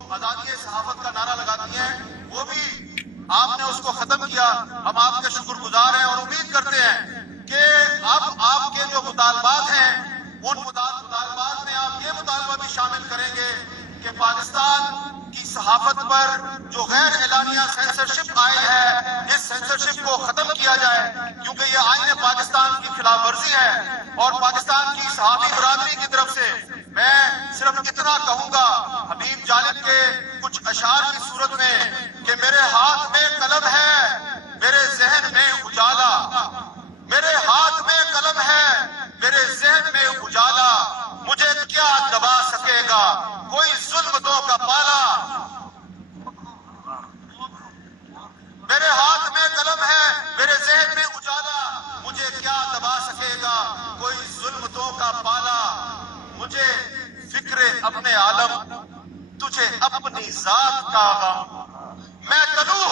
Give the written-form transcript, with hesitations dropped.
آزادی صحافت کا نعرہ لگاتی ہیں، وہ بھی آپ نے اس کو ختم کیا۔ ہم آپ کے شکر گزار ہیں اور امید کرتے ہیں کہ اب آپ کے جو مطالبات ہیں ان مطالبات میں آپ یہ مطالبہ بھی شامل کریں گے کہ پاکستان کی صحافت پر جو غیر اعلانیہ سینسرشپ آئی ہے، اس سینسرشپ کو ختم کیا جائے، کیونکہ یہ آئین پاکستان کی خلاف ورزی ہے۔ اور پاکستان کی صحافی برادری کی طرف سے میں صرف اتنا کہوں گا حبیب جالب کے کچھ اشعار کی صورت میں کہ میرے ہاتھ میں قلم ہے، میرے ذہن میں اجالا، میرے ہاتھ میں قلم ہے، میرے ذہن میں اجالا، مجھے کیا دبا سکے گا کوئی ظلمتوں کا پالا۔ میرے ہاتھ میں قلم ہے، میرے ذہن میں اجالا، مجھے کیا دبا سکے گا کوئی ظلمتوں کا پالا۔ مجھے فکر اپنے عالم، تجھے اپنی ذات کا غم، میں طلوع